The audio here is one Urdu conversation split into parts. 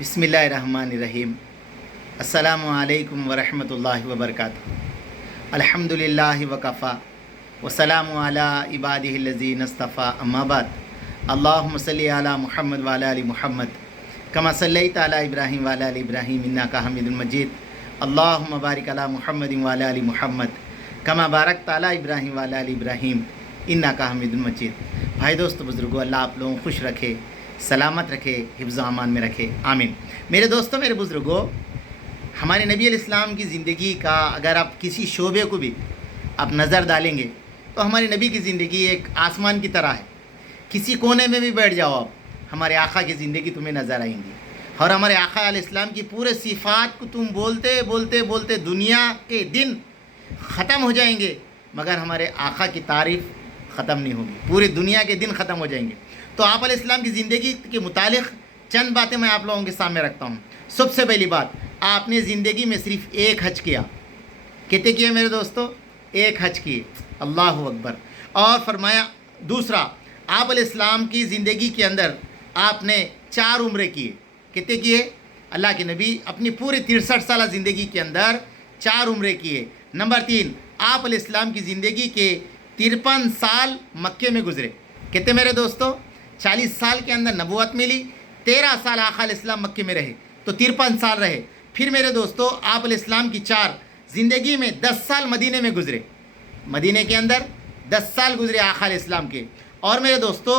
بسم اللہ الرحمن الرحیم۔ السلام علیکم ورحمۃ اللہ وبرکاتہ۔ الحمد للہ وکفا وسلام علی عبادہ الذین اصطفیٰ، اما بعد۔ اللہم صلی علی محمد وعلی آل محمد کما صلیت علی ابراہیم وعلی آل ابراہیم انک حمید مجید۔ اللہم بارک علی محمد وعلی آل محمد کما بارکت علی ابراہیم وعلی آل ابراہیم انک حمید مجید۔ بھائی دوست بزرگوں، اللہ آپ لوگوں کو خوش رکھے، سلامت رکھے، حفظ و امان میں رکھے، آمین۔ میرے دوستوں، میرے بزرگوں، ہمارے نبی علیہ السلام کی زندگی کا اگر آپ کسی شعبے کو بھی آپ نظر ڈالیں گے تو ہمارے نبی کی زندگی ایک آسمان کی طرح ہے۔ کسی کونے میں بھی بیٹھ جاؤ آپ، ہمارے آقا کی زندگی تمہیں نظر آئیں گی، اور ہمارے آقا علیہ السلام کی پورے صفات کو تم بولتے بولتے بولتے دنیا کے دن ختم ہو جائیں گے، مگر ہمارے آقا کی تعریف ختم نہیں ہوگی، پوری دنیا کے دن ختم ہو جائیں گے۔ تو آپ علیہ السلام کی زندگی کے متعلق چند باتیں میں آپ لوگوں کے سامنے رکھتا ہوں۔ سب سے پہلی بات، آپ نے زندگی میں صرف ایک حج کیا۔ کتنے کیے میرے دوستو؟ ایک حج کیے، اللہ اکبر۔ اور فرمایا دوسرا، آپ علیہ السلام کی زندگی کے اندر آپ نے 4 عمرے کیے۔ کتنے کیے؟ اللہ کے نبی اپنی پوری 63 سالہ زندگی کے اندر 4 عمرے کیے۔ نمبر 3، آپ علیہ السلام کی زندگی کے 53 سال مکے میں گزرے۔ کتنے میرے دوستو؟ 40 سال کے اندر نبوت ملی، 13 سال آقا علیہ السلام مکے میں رہے، تو 53 سال رہے۔ پھر میرے دوستو، آپ علیہ السلام کی 4 زندگی میں 10 سال مدینے میں گزرے، مدینے کے اندر 10 سال گزرے آقا علیہ السلام کے۔ اور میرے دوستو،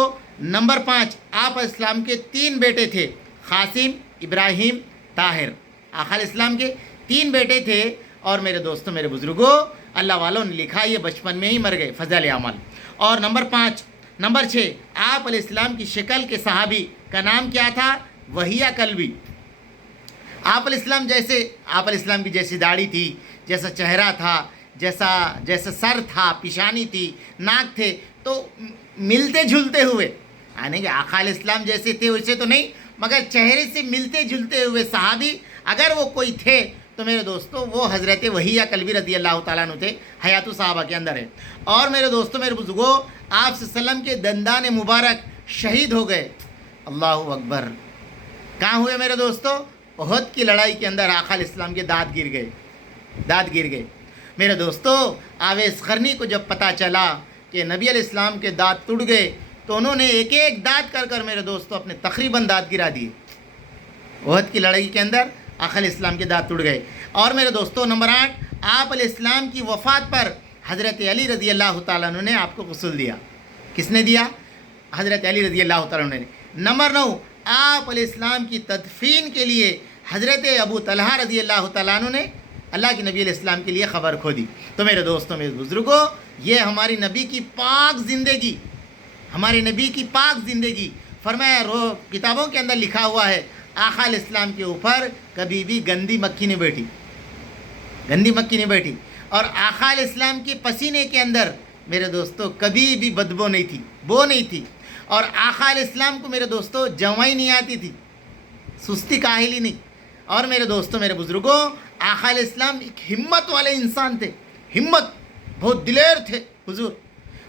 نمبر 5، آپ علیہ السلام کے 3 بیٹے تھے، قاسم، ابراہیم، طاہر۔ آقا علیہ السلام کے 3 بیٹے تھے، اور میرے دوستو، میرے بزرگوں، اللہ والوں نے لکھا یہ بچپن میں ہی مر گئے، فضل اعمال۔ اور نمبر 6، آپ علیہ السلام کی شکل کے صحابی کا نام کیا تھا؟ وہیہ کلبی۔ آپ علیہ السلام کی جیسی داڑھی تھی، جیسا چہرہ تھا، جیسا سر تھا، پیشانی تھی، ناک تھے، تو ملتے جھلتے ہوئے، یعنی کہ آقا علیہ السلام جیسے تھے ویسے تو نہیں، مگر چہرے سے ملتے جھلتے ہوئے صحابی اگر وہ کوئی تھے تو میرے دوستو وہ حضرت وہیہ کلبی رضی اللہ تعالیٰ عنہ تھے، حیات الصحابہ کے اندر ہے۔ اور میرے دوستو، میرے بزرگوں، آپ صلی اللہ علیہ وسلم کے دندان مبارک شہید ہو گئے، اللہ اکبر۔ کہاں ہوئے میرے دوستو؟ احد کی لڑائی کے اندر آقا علیہ السلام کے دانت گر گئے۔ میرے دوستو، آویس قرنی کو جب پتہ چلا کہ نبی علیہ السلام کے دانت ٹوٹ گئے تو انہوں نے ایک ایک دانت کر میرے دوستو اپنے تقریباً دانت گرا دیے۔ احد کی لڑائی کے اندر آقا علیہ السلام کے دانت ٹوٹ گئے۔ اور میرے دوستو، نمبر 8، آپ علیہ السلام کی وفات پر حضرت علی رضی اللہ تعالیٰ عنہ نے آپ کو غسل دیا۔ کس نے دیا؟ حضرت علی رضی اللہ تعالیٰ عنہ نے۔ نمبر 9، آپ علیہ السلام کی تدفین کے لیے حضرت ابو طلحہ رضی اللہ تعالیٰ عنہ نے اللہ کے نبی علیہ السلام کے لیے خبر کھو دی۔ تو میرے دوستوں، میرے بزرگوں، یہ ہماری نبی کی پاک زندگی، ہمارے نبی کی پاک زندگی۔ فرمایا کتابوں کے اندر لکھا ہوا ہے، آقا علیہ السلام کے اوپر کبھی بھی گندی مکھی نہیں بیٹھی، اور آقا علیہ السلام کے پسینے کے اندر میرے دوستو کبھی بھی بدبو نہیں تھی، بو نہیں تھی۔ اور آقا علیہ السلام کو میرے دوستو جوائی نہیں آتی تھی، سستی کاہلی نہیں۔ اور میرے دوستو، میرے بزرگوں، آقا علیہ السلام ایک ہمت والے انسان تھے، بہت دلیر تھے حضور۔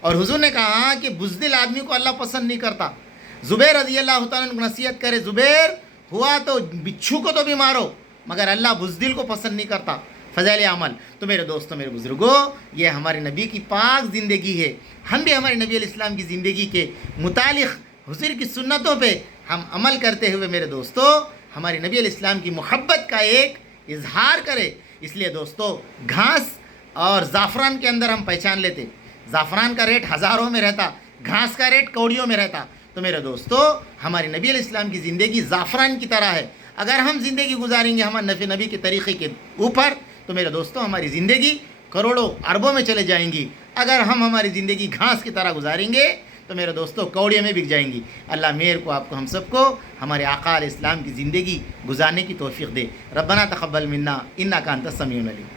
اور حضور نے کہا کہ بزدل آدمی کو اللہ پسند نہیں کرتا۔ زبیر رضی اللہ تعالیٰ عنہ کو نصیحت کرے، زبیر ہوا تو بچھو کو تو بھی مارو، مگر اللہ بزدل کو پسند نہیں کرتا، فضائل عمل۔ تو میرے دوستوں، میرے بزرگوں، یہ ہمارے نبی کی پاک زندگی ہے۔ ہم بھی ہمارے نبی علیہ السلام کی زندگی کے متعلق حضور کی سنتوں پہ ہم عمل کرتے ہوئے میرے دوستوں ہمارے نبی علیہ السلام کی محبت کا ایک اظہار کرے۔ اس لیے دوستوں، گھاس اور زعفران کے اندر ہم پہچان لیتے، زعفران کا ریٹ ہزاروں میں رہتا، گھاس کا ریٹ کوڑیوں میں رہتا۔ تو میرے دوستو، ہمارے نبی علیہ السلام کی زندگی زعفران کی طرح ہے۔ اگر ہم زندگی گزاریں گے ہمارے نبی کے طریقے کے اوپر تو میرے دوستو ہماری زندگی کروڑوں اربوں میں چلے جائیں گی۔ اگر ہم ہماری زندگی گھاس کی طرح گزاریں گے تو میرے دوستو کوڑیوں میں بک جائیں گی۔ اللہ میرے کو، آپ کو، ہم سب کو ہمارے آقا علیہ السلام کی زندگی گزارنے کی توفیق دے۔ ربنا تقبل منا انک انت السمیع العلیم۔